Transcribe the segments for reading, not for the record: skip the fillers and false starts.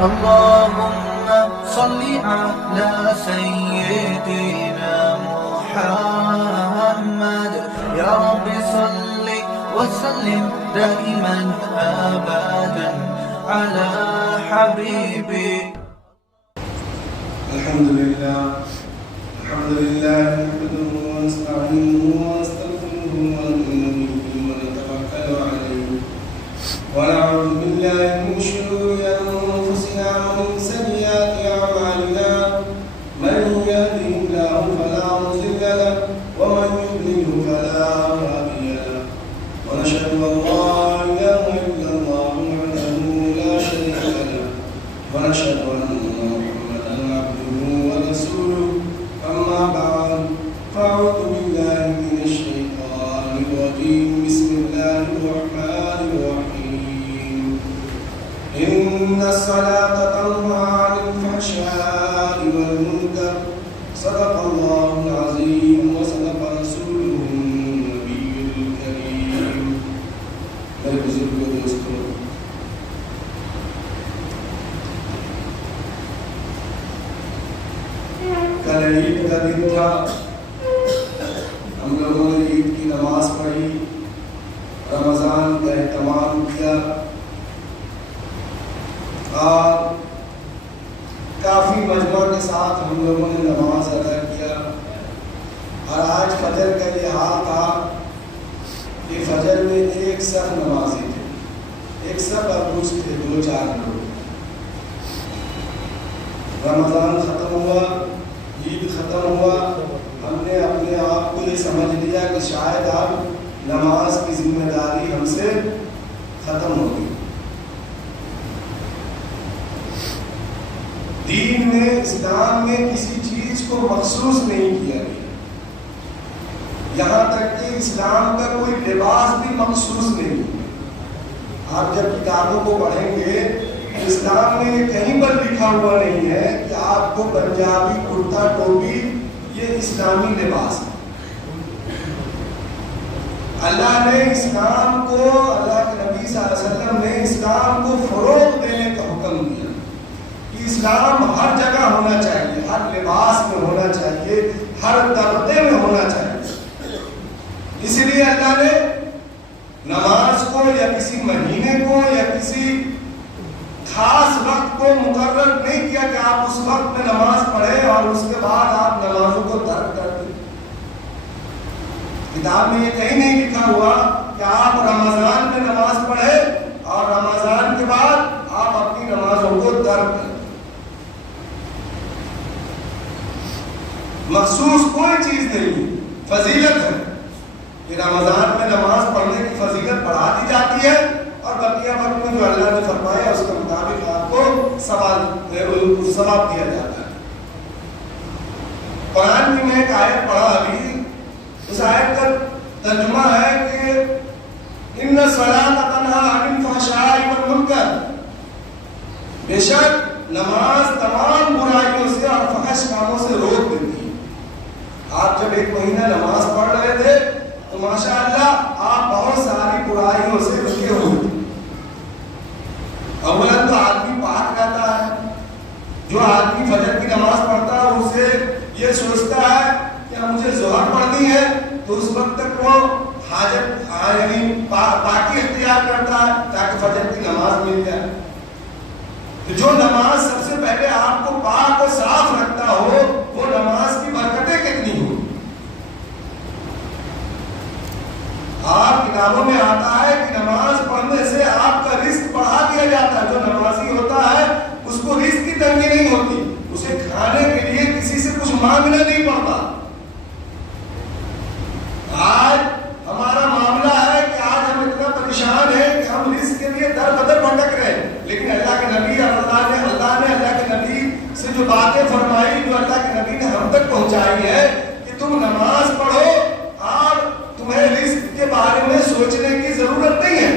اللهم صل على سيدنا محمد يا رب صل وسلم دائما أبدا على حبيبي. الحمد لله نحمده ونستعينه ونستغفره ونؤمن به ونتوكل عليه ونعوذ بالله من شرور أنفسنا ومن سيئات أعمالنا من يهده الله فلا مضل له ومن يضلل فلا هادي له ونشهد أن لا إله إلا الله وحده لا شريك له ونشهد أن محمدا عبده ورسوله. أما بعد فأعوذ بالله من الشيطان الرجيم. بسم الله الرحمن الرحيم. إن الصلاة تنهى عن الفحشاء والمنكر صدق الله العظيم وصدق رسوله النبي الكريم. میرے بزرگوں دوستوں، کل عید کا دن تھا. ہم لوگوں نے عید کی نماز پڑھی، رمضان کا اہتمام کیا اور کافی مجمع کے ساتھ ہم لوگوں نے نماز ادا کیا. اور آج فجر کا یہ حال تھا کہ فجر میں ایک صف نمازی تھے، ایک صف اور کچھ تھے 2-4 لوگ. رمضان ختم ہوا، عید ختم ہوا، ہم نے اپنے آپ کو یہ سمجھ لیا کہ شاید اب نماز کی ذمہ داری ہم سے ختم ہو گئی. دین میں، اسلام میں کسی چیز کو مخصوص نہیں کیا گیا، یہاں تک کہ اسلام کا کوئی لباس بھی مخصوص نہیں. آپ جب کتابوں کو پڑھیں گے اسلام میں یہ کہیں پر لکھا ہوا نہیں ہے کہ آپ کو پنجابی کرتا ٹوپی یہ اسلامی لباس ہے. اللہ نے اسلام کو، اللہ کے نبی صلی اللہ علیہ وسلم نے اسلام کو فروغ دینے کا حکم دیا کہ اسلام ہر جگہ ہونا چاہیے، ہر لباس میں ہونا چاہیے، ہر طبقے میں ہونا چاہیے. اس لیے اللہ نے نماز کو یا کسی مہینے کو یا کسی خاص وقت کو مقرر نہیں کیا کہ آپ اس وقت میں نماز پڑھیں اور اس کے بعد آپ نمازوں کو ترک کر دیں. کتاب میں یہ کہیں نہیں لکھا ہوا کہ آپ رمضان میں نماز پڑھیں اور رمضان کے بعد آپ اپنی نمازوں کو ترک کریں. مخصوص کوئی چیز نہیں، فضیلت ہے کہ رمضان میں نماز پڑھنے کی فضیلت بڑھا دی جاتی ہے اور بقیہ وقت میں جو اللہ نے فرمایا اس کے مطابق آپ کو ثواب دیا جاتا ہے. قرآن کی میں ایک آیت پڑھا ابھی، اس آیت کا ترجمہ ہے کہ ان الصلاۃ تنہی عن الفحشاء والمنکر، بے شک نماز تمام برائیوں سے اور فحش کاموں سے روک دیتی ہے. آپ جب ایک مہینہ نماز پڑھ رہے تھے تو ماشاءاللہ آپ بہت ساری برائیوں سے بچے ہوئے. اولا تو آدمی پاک رہتا ہے. جو آدمی فجر کی نماز پڑھتا ہے اسے یہ سوچتا ہے کہ مجھے ظہر پڑھنی ہے تو اس وقت تک وہ حاجت یعنی پاکی اختیار کرتا ہے تاکہ فجر کی نماز مل جائے. تو جو نماز سب سے پہلے آپ کو پاک اور صاف رکھتا ہو وہ نماز کی برکتیں کتنی ہوں. آپ کتابوں میں آتا ہے کہ نماز پڑھنے سے آپ کا رزق بڑھا دیا جاتا ہے. جو نمازی ہوتا ہے اس کو رزق کی تنگی نہیں ہوتی، اسے کھانے کے لیے کسی سے کچھ مانگنا نہیں پڑتا. آج ہمارا معاملہ ہے کہ آج ہم اتنا پریشان ہیں کہ ہم رزق کے لیے در بدر بھٹک رہے ہیں، لیکن اللہ کے نبی اللہ نے اللہ کے نبی سے جو باتیں فرمائی، جو اللہ کے نبی نے ہم تک پہنچائی ہے کہ تم نماز پڑھو اور تمہیں رزق کے بارے میں سوچنے کی ضرورت نہیں ہے.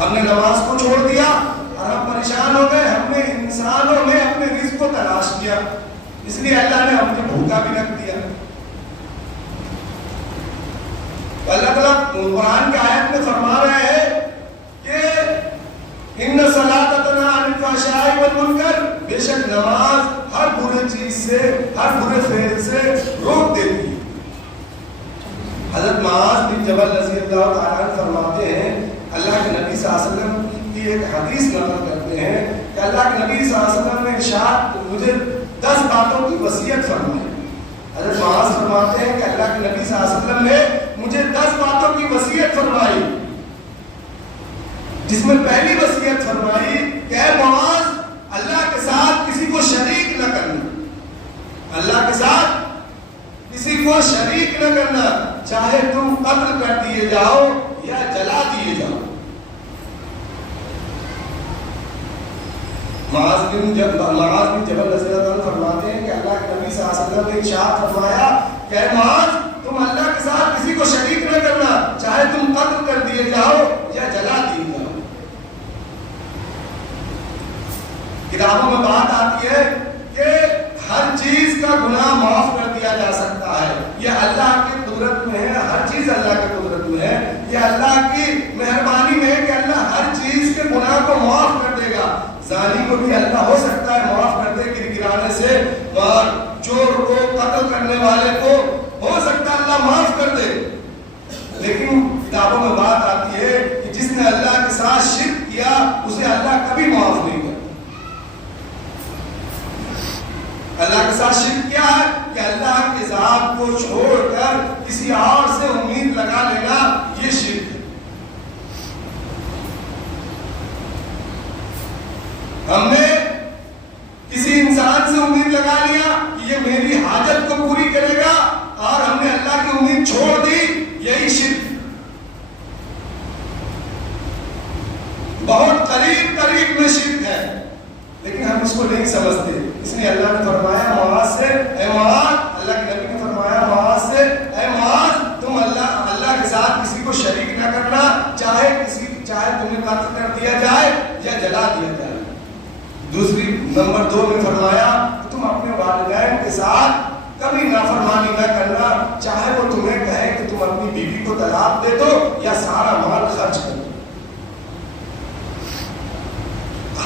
ہم نے نماز کو چھوڑ دیا اور ہم پریشان ہو گئے. ہم نے انسانوں میں اپنے رزق کو تلاش کیا، اس لیے اللہ نے ہم کو بھوکا بھی رکھ دیا. اللہ تعالیٰ قرآن کی آیت میں فرما رہے ہیں کہ الفحشاء والمنکر، بے شک نماز ہر برے چیز سے، ہر برے فعل سے روک دیتی ہے۔ حضرت معاذ بن جبل رضی اللہ تعالیٰ عنہ فرماتے ہیں، اللہ کے نبی صلی اللہ علیہ وسلم کی ایک حدیث نقل کرتے ہیں کہ اللہ کے نبی صلی اللہ علیہ وسلم نے ارشاد مجھے 10 باتوں کی وصیت فرمائی۔ حضرت معاذ فرماتے ہیں کہ اللہ کے نبی صلی اللہ علیہ وسلم نے مجھے 10 باتوں کی وصیت فرمائی، جس میں پہلی وصیت فرمائی کہ اے معاذ اللہ کے ساتھ کسی کو شریک نہ کرنا، اللہ کے ساتھ کسی کو شریک نہ کرنا، چاہے تم قتل کر دیے جاؤ یا جلا دیے جاؤ۔ معاذ بن جبل رضی اللہ عنہ فرماتے ہیں کہ اللہ کے نبی صلی اللہ علیہ وسلم نے ارشاد فرمایا کہ اے معاذ تم اللہ کے ساتھ کسی کو شریک نہ کرنا، چاہے تم قتل کر دیے جاؤ یا جلا دیے جاؤ۔ کتابوں میں بات آتی ہے کہ ہر چیز کا گناہ معاف کر دیا جا سکتا ہے، یہ اللہ کی قدرت میں ہے، ہر چیز اللہ کی قدرت میں ہے، یہ اللہ کی مہربانی میں ہے کہ اللہ ہر چیز کے گناہ کو معاف کر دے گا۔ زانی کو بھی اللہ ہو سکتا ہے معاف کر دے گرگرانے سے، اور چور کو، قتل کرنے والے کو ہو سکتا ہے اللہ معاف کر دے، لیکن کتابوں میں بات آتی ہے کہ جس نے اللہ کے ساتھ شرک کیا اسے اللہ کبھی معاف نہیں کرتا۔ اللہ کے ساتھ شرک کیا ہے کہ اللہ کے ذات کو چھوڑ کر کسی اور سے امید لگا لینا، یہ شرک ہے۔ ہم نے کسی انسان سے امید لگا لیا کہ یہ میری حاجت کو پوری کرے گا اور ہم نے اللہ کی امید چھوڑ دی، یہی شرک۔ بہت قریب میں شرک ہے، لیکن ہم اس کو نہیں سمجھتے، اس لیے اللہ نے فرمایا معاذ سے اے معاذ، اللہ کے نبی نے فرمایا معاذ سے اے معاذ تم اللہ کے ساتھ کسی کو شریک نہ کرنا، چاہے تمہیں قتل کر دیا جائے یا جلا دیا جائے۔ دوسری نمبر 2 میں فرمایا کہ تم اپنے والدین کے ساتھ کبھی نافرمانی نہ کرنا، چاہے وہ تمہیں کہے کہ تم اپنی بیوی کو طلاق دے دو یا سارا مال خرچ کر دو۔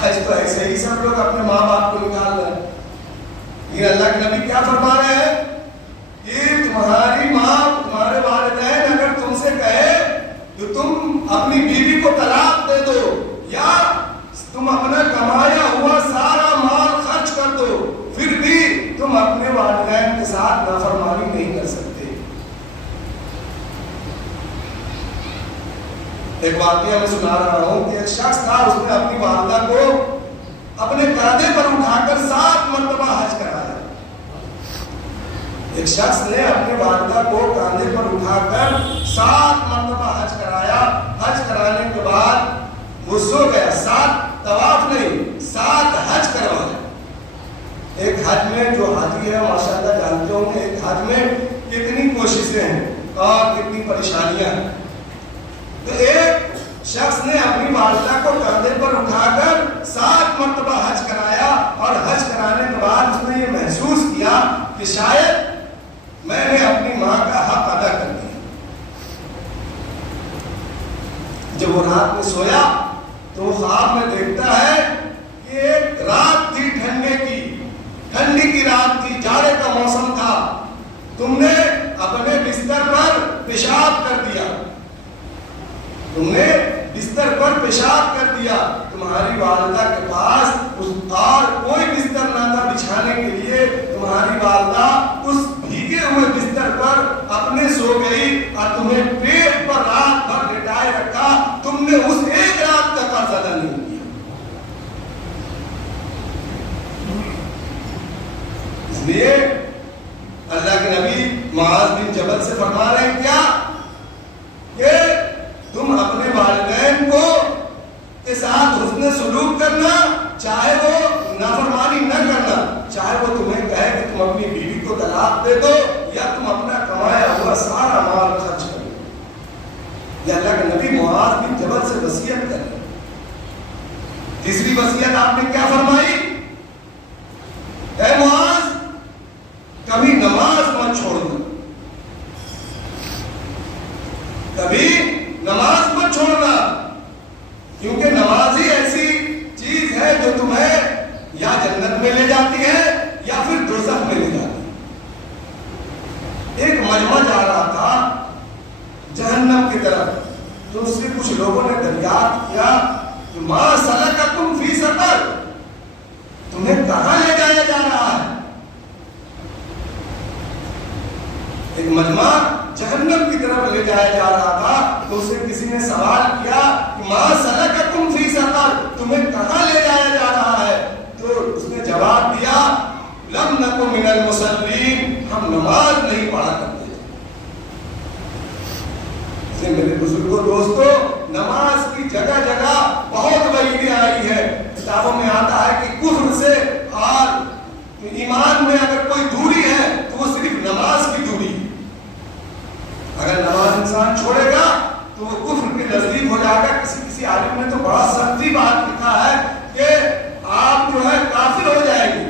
آج تو ایسے ہی سب لوگ اپنے ماں باپ کو نکال رہے ہیں، یہ اللہ کے نبی کیا فرما رہے ہیں کہ تمہاری ماں، تمہارے والدین اگر تم سے کہے تو تم اپنی بیوی کو طلاق دے دو یا تم اپنا کمایا ہوا سارا مال خرچ کر دو، پھر بھی تم اپنے والدین کے ساتھ نافرمانی نہیں کر سکتے۔ ایک واقعہ میں سنا رہا ہوں کہ ایک شخص تھا، اس نے اپنی والدہ کو اپنے کاندھے پر اٹھا کر 7 مرتبہ حج کرایا۔ ایک شخص نے اپنے والدہ کو کاندھے پر اٹھا کر 7 مرتبہ حج کرایا۔ حج کرانے کے بعد وہ سو گیا، 7 طواف نہیں 7 حج کروایا۔ ایک حج میں جو حاجی ہے ماشاءاللہ جانتے ہوں کہ ایک حج میں کتنی کوششیں ہیں اور کتنی پریشانیاں ہیں۔ تو ایک شخص نے اپنی والدہ کو کاندھے پر اٹھا کر 7 مرتبہ حج کرایا، اور حج کرانے کے بعد اس نے یہ محسوس کیا کہ شاید میں نے اپنی ماں کا حق ادا کر دیا۔ جب وہ رات میں سویا تو وہ خواب میں دیکھتا ہے کہ ایک رات تھی، ٹھنڈی کی رات تھی، جاڑے کا موسم تھا، تم نے اپنے بستر پر پیشاب کر دیا، تمہاری والدہ کے پاس اور کوئی بستر نہ تھا بچھانے کے لیے، تمہاری والدہ اس بھیگے ہوئے بستر پر اپنے سو گئی اور تمہیں پیٹ پر رات بھر لٹائے رکھا، تم نے اس ایک رات کا قرض ادا نہیں کیا۔ اس لیے اللہ کے نبی معاذ بن جبل سے فرما رہے ہیں کیا کہ تم اپنے والدین کو کے ساتھ حسن سلوک کرنا، چاہے وہ نافرمانی نہ کرنا، چاہے وہ تمہیں کہے کہ تم اپنی بیوی کو طلاق دے دو یا تم اپنا کمایا ہوا سارا مال خرچ کر دو۔ یہ اللہ کے نبی معاذ بن جبل سے وصیت کریں۔ تیسری وصیت آپ نے کیا فرمائی؟ اے معاذ کبھی نماز مت چھوڑنا، کبھی نماز مت چھوڑنا، کیونکہ نماز ہی ایسی چیز ہے جو تمہیں جنت میں لے جاتی ہے یا پھر دوزخ میں لے جاتی ہے. ایک مجمع جا رہا تھا جہنم کی طرف, تو اس سے کچھ لوگوں نے دریافت کیا کہ ما سلککم فی سقر, تمہیں کہاں لے جایا جا رہا ہے؟ ایک مجمع جہنم کی طرف لے جایا جا رہا تھا, تو اسے کسی نے سوال کیا کہ ما سلککم فی سقر, تمہیں کہاں لے جایا جا رہا ہے؟ تو اس نے جواب دیا لم نکو من المصلین, ہم نماز نہیں پڑھا کرتے. میرے بزرگوں دوستو, نماز کی جگہ جگہ بہت وعیدیں آئی ہے. کتابوں میں آتا ہے کہ کفر سے اور ایمان میں اگر کوئی دوری ہے تو وہ صرف نماز کی دوری ہے. اگر نماز انسان چھوڑے گا تو وہ کفر کے نزدیک ہو جائے گا. کسی عالم نے تو بڑا سختی بات لکھا ہے کہ آپ جو ہے کافر ہو جائیں گے.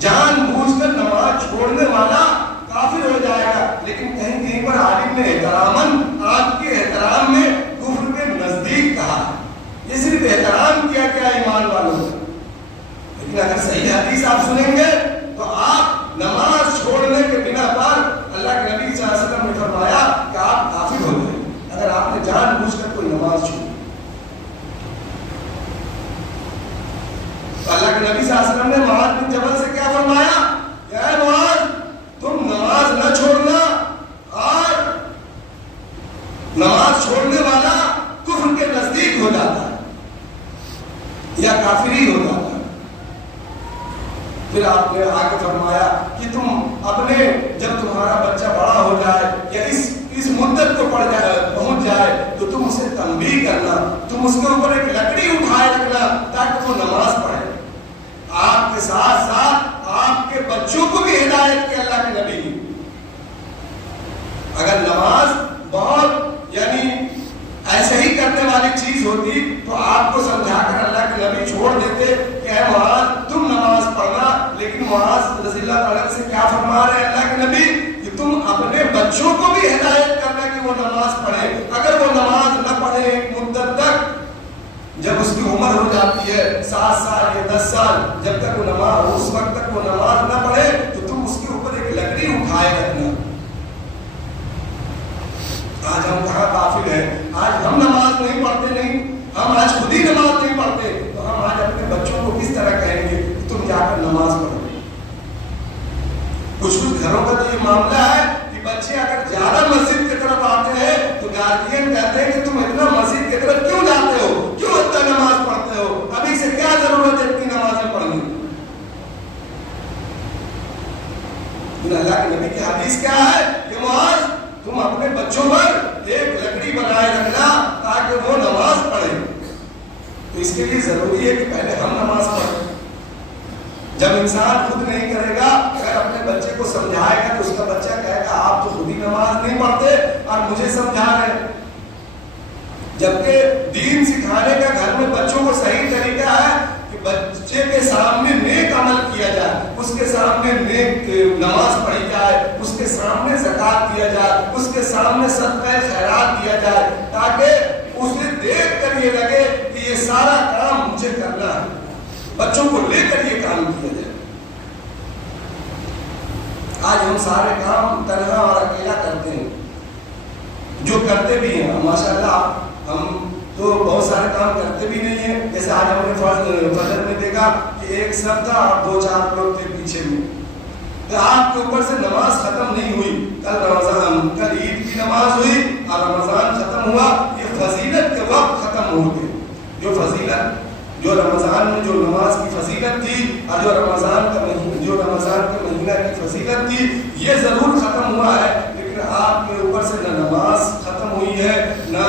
جان بوجھ کر نماز چھوڑنے والا کافر ہو جائے گا. لیکن کہیں کہیں پر عالم نے احتراماً آپ کے احترام میں کفر کے نزدیک کہا ہے. یہ صرف احترام کیا کیا ایمان والوں کا. لیکن اگر صحیح حدیث آپ سنیں گے تو آپ نماز چھوڑنے کے بنا پر اللہ کے نبی صلی اللہ علیہ وسلم نے فرمایا کہ آپ کافر ہو گئے اگر آپ نے جان بوجھ کر کوئی نماز چھوڑی. تو اللہ کے نبی صلی اللہ علیہ وسلم نے معاذ بن جبل سے کیا فرمایا کہ اے معاذ, تم نماز نہ چھوڑنا, اور نماز چھوڑنے والا کفر کے نزدیک ہو جاتا ہے یا کافری ہو جاتا ہے. پھر آپ نے آگے فرمایا کہ تم اپنے جب تمہارا بچہ بڑا ہو جائے یا اس مدت کو پہنچ جائے تو تم اسے تنبیہ کرنا, تم اس کے اوپر ایک لکڑی اٹھائے رکھنا تاکہ وہ نماز پڑھے. آپ کے ساتھ ساتھ آپ کے بچوں کو بھی ہدایت کے اللہ کے نبی نے. اگر نماز بہت یعنی ایسے ہی کرنے والی چیز ہوتی تو آپ کو سمجھا کر اللہ کے نبی چھوڑ دیتے کہ اے معاذ تم نماز پڑھنا. لیکن معاذ رضی اللہ تعالیٰ سے کیا فرما رہے ہیں اللہ کے نبی کہ تم اپنے بچوں کو بھی ہدایت کرنا کہ وہ نماز پڑھے. اگر وہ نماز نہ پڑھے ایک مدت تک, جب اس کی عمر ہو جاتی ہے 7 سال یا 10 سال, جب تک وہ نماز اس وقت تک وہ نماز نہ پڑھے تو تم اس کے اوپر ایک لکڑی اٹھائے رکھنا. آج ہم کہاں غافل ہیں, آج ہم نماز نہیں پڑھتے, نہیں ہم آج خود ہی نماز نہیں پڑھتے, تو ہم آج اپنے بچوں کو کس طرح کہیں گے کہ تم جا کر نماز پڑھو. کچھ گھروں کا تو یہ معاملہ ہے کہ بچے اگر زیادہ مسجد کی طرف آتے ہیں تو گارجین کہتے ہیں کہ تم اتنا مسجد کی طرف کیوں جاتے ہو, کیوں اتنا نماز پڑھتے ہو, ابھی سے کیا ضرورت ہے اتنی نمازیں پڑھنے کی. اللہ کے نبی کی حدیث کیا ہے کہ معاذ تم اپنے بچوں پر ایک لکڑی بنائے رکھنا تاکہ وہ نماز پڑھے. تو اس کے لیے ضروری ہے کہ پہلے ہم نماز پڑھیں. جب انسان خود نہیں کرے گا, اگر اپنے بچے کو سمجھائے گا تو اس کا بچہ کہے گا آپ تو خود ہی نماز نہیں پڑھتے اور مجھے سمجھا رہے ہیں. جبکہ دین سکھانے کا گھر میں بچوں کو صحیح طریقہ ہے کہ بچے کے سامنے نیک عمل کیا جائے, اس کے سامنے نیک نماز پڑھی جائے, اس کے سامنے زکات دیا جائے, اس کے سامنے صدقہ خیرات دیا جائے, تاکہ اسے دیکھ کر یہ لگے کہ یہ سارا کام مجھے کرنا ہے. بچوں کو لے کر یہ کام کیا جائے. آج ہم سارے کام تنہا اور اکیلا کرتے ہیں, جو کرتے بھی ہیں ماشاءاللہ. ہم تو بہت سارے کام کرتے بھی نہیں ہیں. جیسے آج ہم نے فجر میں دیکھا کہ ایک صف تھا اور 2-4 لوگ تھے پیچھے میں, تو آپ کے اوپر سے نماز ختم نہیں ہوئی. کل عید کی نماز ہوئی اور رمضان ختم ہوا. یہ فضیلت کے وقت ختم ہو گئے. جو فضیلت جو رمضان میں جو نماز کی فضیلت تھی اور جو رمضان کے مہینہ کی فضیلت تھی, یہ ضرور ختم ہوا ہے. لیکن آپ کے اوپر سے نہ نماز ختم ہوئی ہے, نہ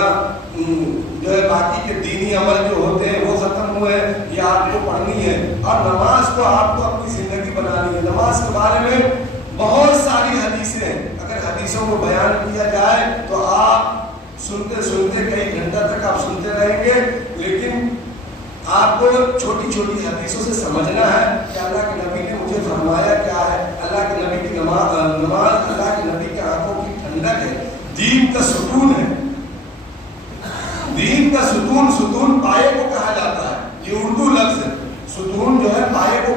جو ہے باقی کے دینی عمل جو ہوتے ہیں وہ ختم ہوئے ہیں. یہ آپ کو پڑھنی ہے اور نماز کو آپ کو اپنی زندگی بنانی ہے. نماز کے بارے میں بہت ساری حدیثیں ہیں. اگر حدیثوں کو بیان کیا جائے تو آپ سنتے سنتے کئی گھنٹہ تک آپ سنتے رہیں گے. لیکن آپ کو چھوٹی چھوٹی حدیثوں سے سمجھنا ہے کہ اللہ کے نبی نے مجھے فرمایا کیا ہے. اللہ کے نبی کی نماز اللہ کے نبی کی آنکھوں کی ٹھنڈک ہے, دین کا ستون ہے. دین کا ستون پائے کو کہا جاتا ہے. یہ اردو لفظ ہے. ستون جو ہے پائے کو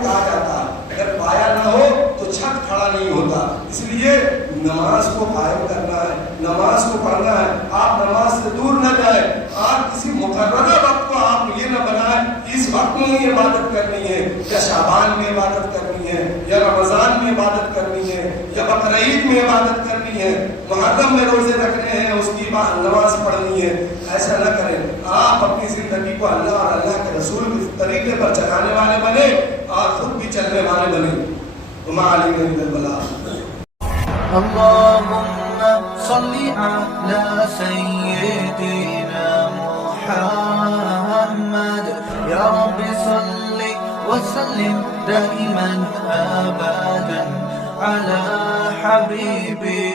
اس لیے نماز کو قائم کرنا ہے، نماز کو پڑھنا ہے. آپ نماز سے دور نہ جائیں. آپ کسی مقررہ وقت کو آپ یہ نہ بنائیں اس وقت میں ہی عبادت کرنی ہے، یا شعبان میں عبادت کرنی ہے، یا رمضان میں عبادت کرنی ہے، یا بقرعید میں عبادت کرنی ہے، محرم میں روزے رکھنے ہیں اس کی نماز پڑھنی ہے. ایسا نہ کریں. آپ اپنی زندگی کو اللہ اور اللہ کے رسول کے طریقے پر چلانے والے بنے اور خود بھی چلنے والے بنے. وما علینا الا البلاغ. اللهم صل على سيدنا محمد يا رب صل وسلم دائما أبدا على حبيبي